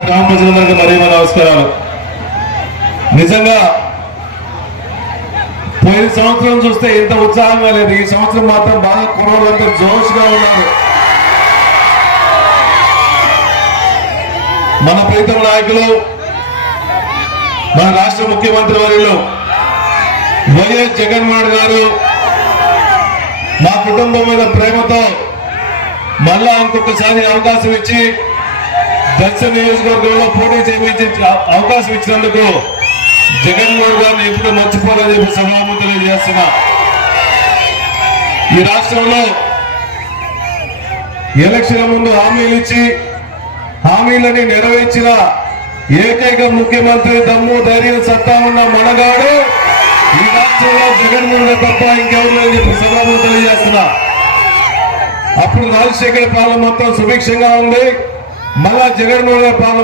గ్రామ ప్రజలందరికీ మరీ నమస్కారాలు. నిజంగా పోయిన సంవత్సరం చూస్తే ఇంత ఉత్సాహంగా లేదు. ఈ సంవత్సరం మాత్రం బాగా కుర్రోళ్ళంతా జోష్గా ఉన్నారు. మన ప్రీతం నాయకులు, మన రాష్ట్ర ముఖ్యమంత్రి వర్యులు వైఎస్ జగన్మోహన్ గారు మా కుటుంబం మీద ప్రేమతో మళ్ళా ఇంకొకసారి అవకాశం ఇచ్చి దర్శన నియోజకవర్గంలో పోటీ చేయించే అవకాశం ఇచ్చినందుకు జగన్మోహన్ గారిని ఎప్పుడు మర్చిపోవాలని చెప్పి సభాముఖం తెలియజేస్తున్నా. ఈ రాష్ట్రంలో ఎలక్షన్ ముందు హామీలు ఇచ్చి హామీలని నెరవేర్చిన ఏకైక ముఖ్యమంత్రి దమ్ము ధైర్యం సత్తా ఉన్న మనగాడు ఈ రాష్ట్రంలో జగన్మోహన్ గారు తప్ప ఇంకెవరు లేదని చెప్పి సభాముఖం తెలియజేస్తున్నా. అప్పుడు రాజశేఖర్ పాలన మొత్తం సుభిక్షంగా ఉంది. మళ్ళా జగన్మోహన్ గారి పాలన